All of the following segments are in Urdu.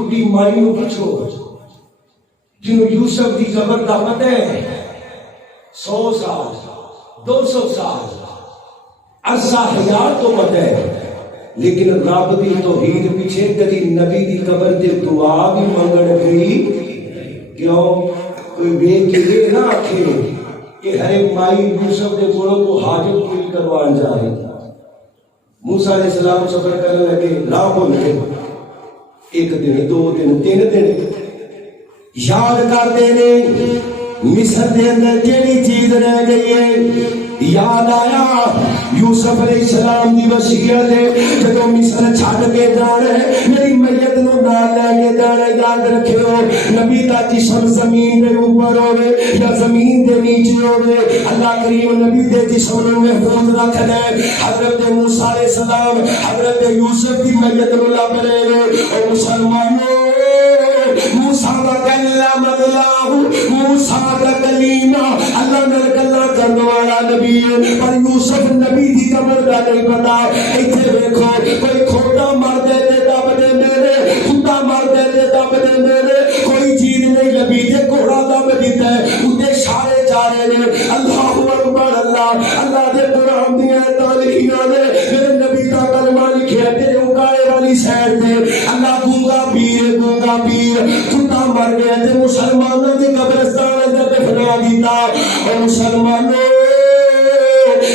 بڈھی مائی نو پوچھو جنہوں یوسف دی قبر دا پتہ ہے 100 سال 200 سال عرصہ ہزار تو پتہ ہے، لیکن رب دی توحید پیچھے کدی نبی دی قبر تے دعا بھی منگن گئی کیوں؟ کوئی بے کے نہ آکھے کہ ہر ایک مائی یوسف دے کولوں کو حاجت پوری کروان جا رہی تھا۔ موسیٰ علیہ السلام سفر کرنے لگے، راہ بھول گئے، 1 دن 2 دن 3 دن یاد کرتے نے مصر دے اندر کیڑی چیز رہ گئی ہے، یاد آیا یوسف علیہ السلام دی وصیت ہے جدوں مصر چھڈ کے جانا ہے میری میت نو نال لے کے جانا، یاد رکھو نبی دا جسم زمین دے اوپر ہوے یا زمین دے نیچے ہوے، اللہ کریم نبی دے جسم نو محفوظ رکھدا ہے۔ حضرت موسیٰ علیہ السلام حضرت یوسف دی میت نو لب رہے نے، او مسلمانوں موسیٰ دا کلام اللہ موسیٰ دا کلیمہ اللہ نال گلاں کرن والا نبی پر یوسف نبی دی قبر دا نہیں پتا۔ ایتھے ویکھو کوئی کھوٹا مرد تے دب دے میرے کتا مرد تے دب دے میرے کوئی چیز نہیں لبھی تے گھوڑا دب دیتا ہے اُتے سارے جا رہے نے۔ اللہ اکبر اللہ اللہ دے قرآن دیاں تالیاں نے میرے نبی دا کلمہ لکھیا تے اگاڑے والی سائڈ تے اللہ گونگا پیر کتا مر گیا تے مسلمانوں دی قبرستان اندر دفنا دیتا۔ اور مسلمانوں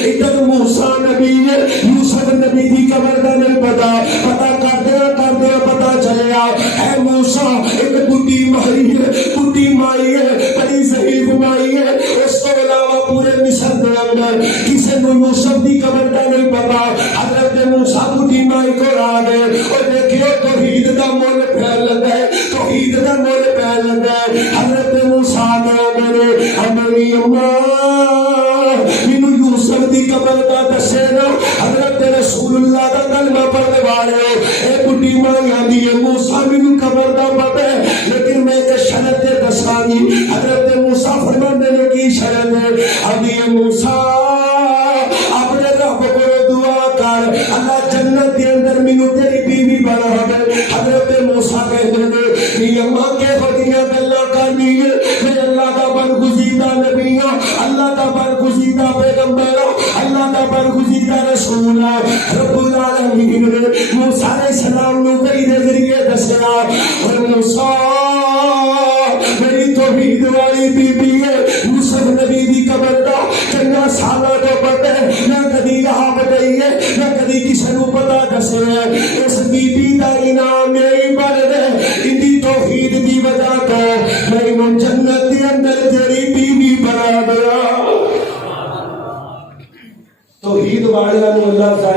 ادھر موسیٰ نبی نے یوسف نبی دی قبر دا نہیں پتا کرتے پتا چلیا اے موسیٰ ایک بڈھی مائی ہے بڑی ضعیف مائی ہے، اس کو علاوہ پورے مصر دے اندر کسی کو یوسف دی قبر دا نہیں پتا۔ حضرت موسیٰ بڈھی مائی کو آ گئے اور دیکھیے توحید دا مول پھیل لگا ہے، توحید دا مول پھیل لگا ہے۔ حضرت موسیٰ میرے میری اماں مینوں یوسف دی قبر دا دسے نا، حضرت رسول اللہ دا کلمہ پڑھنے والے اے بڈھی مائی آندی ہے موسیٰ مینوں قبر دا پتہ ہے لیکن میں ایک شرط تے دساں گی۔ حضرت موسیٰ فرماندے نے کی شرط ہے؟ آندی ہے موسیٰ اپنے رب کو دعا کر اللہ جنت دے اندر مینوں تیری بیوی بنا دے۔ حضرت موسیٰ کہندے نے میری اماں کے خودیاں گلاں کرنی ہے، میں اللہ دا برگزیدہ نبی ہاں، اللہ دا برگزیدہ پیغمبر ہاں، اللہ دا برگزیدہ رسول ہاں۔ رب العالمین نے موسیٰ علیہ السلام نو کئی دے ذریعے دسیا اور موسیٰ میری توحید والی بی بی ہے، یوسف نبی دی قبر دا کنیا سالاں تو پتہ ہے نہ کدی یہاں بتائی ہے نہ کدی کسی نو پتا دسے ہے۔ اس بی بی دا انعام یہی بن رہے ان دی توحید دی وجہ تو میں جنت دے اندر تیری بیوی بنا دیا۔ توحید والے اللہ